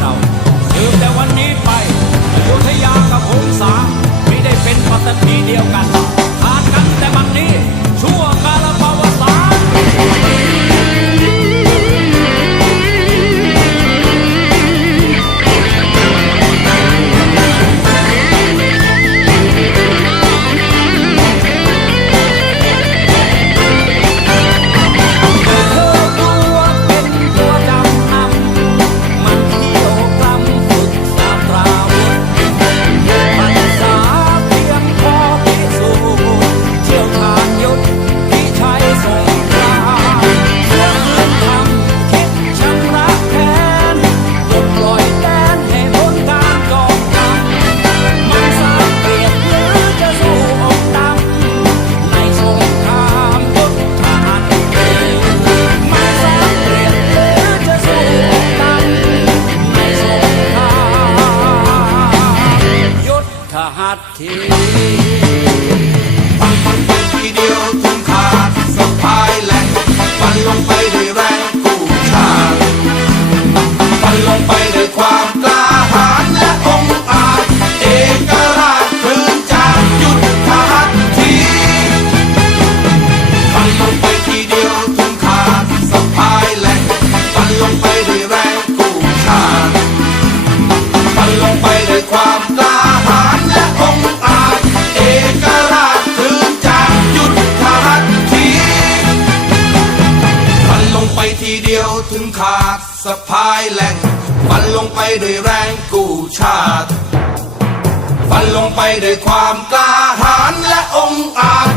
เราสืบแต่วันนี้ไปอยุธยากับผมสามไม่ได้เป็นปัตตพีเดียวกันขาดกันแต่บัดนี้ aqui. ะพายแหลงฟันลงไปด้วยแรงกู้ชาติฟันลงไปด้วยความกล้าหาญและองค์อาจ